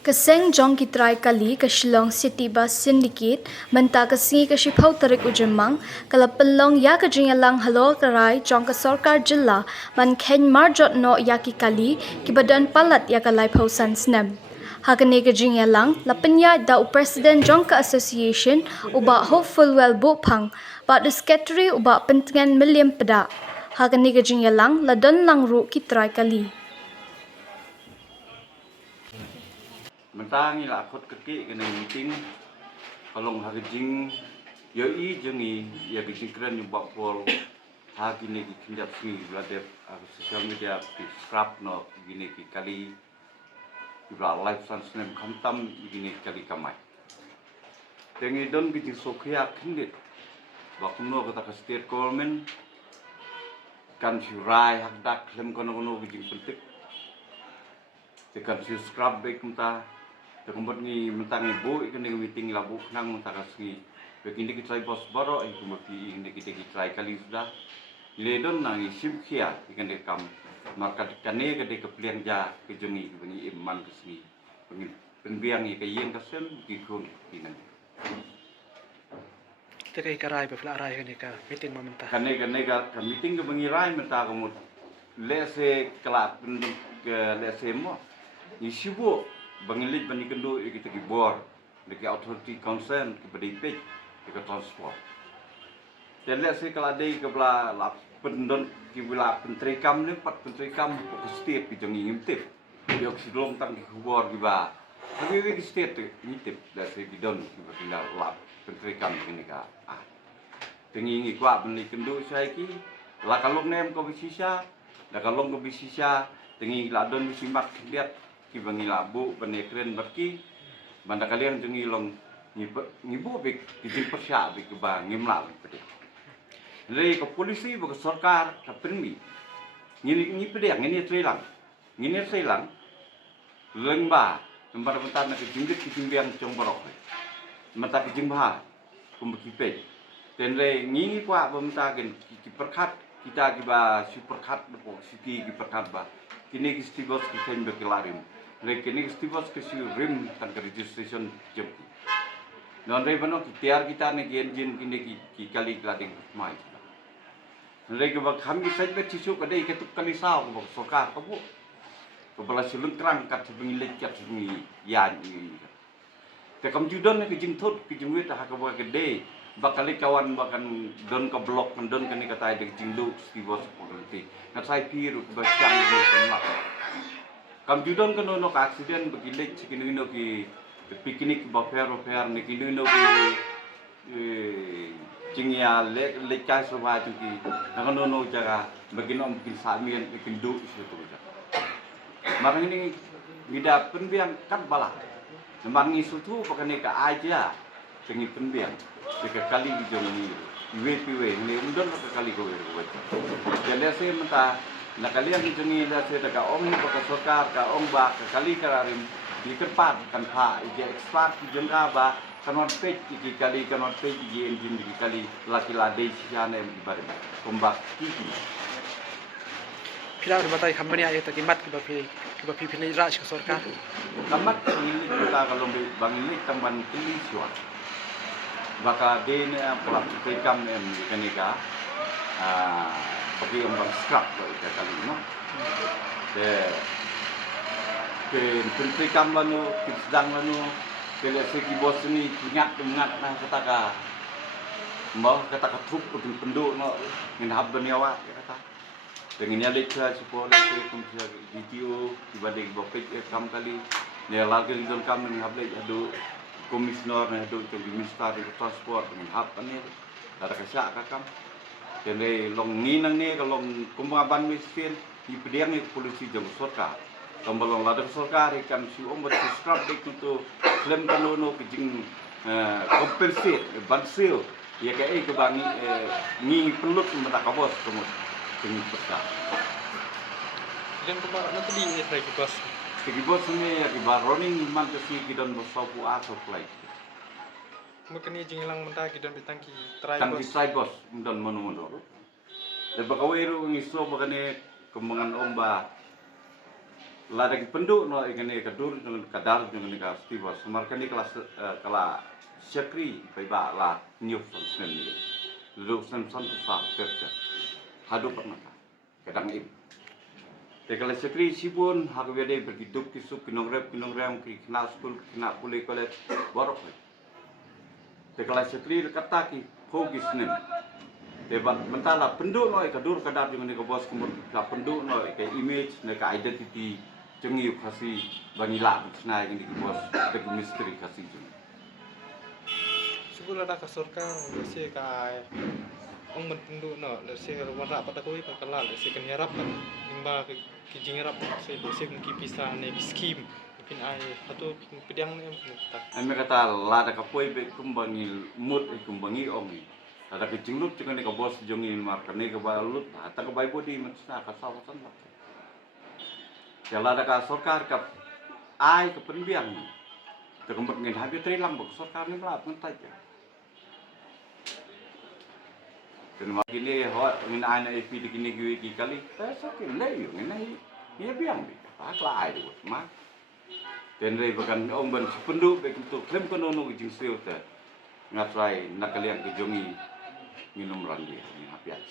Kaseng jong kitrai kali ke Shillong City Bus Syndicate menta kasi ke Shipau tarik ujemang kala pelong ya ke jingalang halo karai jong ke Sorkar Jilla man ken marjot no ya ki kali ki badan palat ya kalai pausan snem. Hakane ke jingalang lapenya da President jong ke Association uba hopeful well bopang ba the secretary uba pentingan million peda. Hakane ke jingalang ladon lang ru kitrai kali. Mentangi lah akut keki kena meeting kalong hari jing yoi jengi ya kecing keren yang buat pol hari ni kinjap sini berada sosial media di scrap no gini kali juga live transmission kantam gini kali kamai tengi don kecing sokya kendit waktu no kata ke state government kan syurai hak dak lem kono kecing penting tekan scrap baik mentah kemudian ni mentang ibu ikan dengan meeting labu nang mentang kasih begini kita try bos baru kemudian ini kita try kali sudah ledon nang isim kia ikan dekam maka kane ke dek pelian ja kejongi begini iman kesini begini penbiang ikan yang kesen dikun inan kita kai karai befla rai kan ka meeting mentah kane ka meeting ke bengirai mentah kemudian lese kelak ke lese mo isibu Bangilit bani kendo kita kibor, dekat authority concern kepada IP, dekat transport. Dan lihat saya kalau ada kebelah lap pendon kebelah penterikam ni, pat penterikam ke state kita ngintip. Dia oksidolong tang kibor kiba. Tapi ke state tu ngintip, dah saya bidon kebelah lap penterikam ini ka. Tengi kuat bani kendo saya ki, lah kalau nem ko bisisa, lah kalau ko bisisa, tengi ladon bisimak lihat ki bangi labu penekren berki banda kalian jengi long ngibu bik kijing persya bik bang ngimla bik le ke polisi ke sarkar ke permi ni pedang ni trelang lengba lembar bentar nak kijing biang cong borok mata kijing bah kumbki pe ten le ngi kwa bemta gen ki perkat kita kiba super kat depo siti ki perkat ba kini kistigos kisen bekelarim Rekini istivas kasi rim tang registration job. Non re bano tiar kita ne engine kini ki kali klading mai. Re ke bak kami sai bet sisu kadai ke tuk kali saw ko soka ko bu. Ko bala silun krang kat sebingi lecet sebingi ya ni. Te kam judon ne ke jing thot ke jing wit ha ka ba ke de bakali kawan bakan don ka blok don kani kata de jing lu istivas ko nanti. Na sai piru ba chang ni ko Kam judon kan no accident begini cikini no ki piknik bafer ni kini no ki cingya le kai soba ki kan no jaga begini om bikin samian bikin du itu tu. Marang ini ngida penbiang kan bala. Nembang ni sutu pakai ka aja cengi penbiang. Dekat kali di jono ni. Iwe ni undon ke kali ko. Jadi saya mentah nak kalian hitungi dah saya dekat om ni pakai sokar ke om ba ke kali kararim di tempat kan ha ije expert di jengka ba kanon page di kali kanon page di engine di kali laki ladai siana yang di barang kombak kiki pila ur batai company ayo ta kimat ki ba pi ni raj ke sarkar kamat ini kita kalau bang ini tamban kili siwa baka den pelak tekam em kenika pergi orang scrap kali no. Ke menteri kamlanu, ke sedang lanu, ke segi bos ni ingat nah kata trup untuk penduk no menghab beniawa kata. Dengan nyalik saya supaya saya kumpulan video dibanding bopek kam kali ni lagi don kam menghab le adu komisioner adu minister transport menghab ni ada kesyak kam. Jadi long ni nang ni kalau kumpulan miskin di pedang ni polisi jam sorka. Kalau long ladang sorka ikan si om bersubscribe dek untuk klaim kanono kejing kompensasi bansil ya kayak ke bangi ni pelut mentak kabos kemudian besar. dan kemarin nanti di try ke bos Segi bos ni ya kibar running man kesi kidan bersapu asal flight. mungkin ni jingilang mentah dan bitangki try Tangki bos try bos dan manu. Dan bakawiru ngiso bakane kembangan omba lada ki penduk no ikani kadur dengan kadar dengan ka stiwa semar kani kelas kala syakri pai ba la nyuf san sen ni lu san san sa terka hadu pernah kadang ip te kala syakri sibun haga wede berhidup kisuk kinongrep ki kena skul kena pulih college borok te kala syakri kata ki hogis nen Debat mentala penduk no kadur kadar dengan ka bos kumur ka penduk no ka image ne ka identity jengi kasi banila bisna ini ki bos ke misteri kasi jeng Siguro ada kasorka lesi kai ong mentundu no lesi rumah pada koi pakala lesi kenyarap kan imba ki jingarap lesi ki pisah ne skim pin ai atau pedang ne tak ame kata lada ka poi be kumbangi mut kumbangi ongi ada ke jinglut dengan ka bos jengi markane ka balut ata ka baibo di metsna ka sawasan lah ya lada ka sorkar ka ai ka penbiang te kembak ngin habi tri lam bok sorkar ni mlat ngentai ya dan wakili ho min ana epi di kini ki kali sakit lei ngin ia biang bi pa kla ai du ma dan rei bakan om ban sependuk be tu klem kono jing siu te ngatrai nakaliang ke jongi minum randi ni hapiat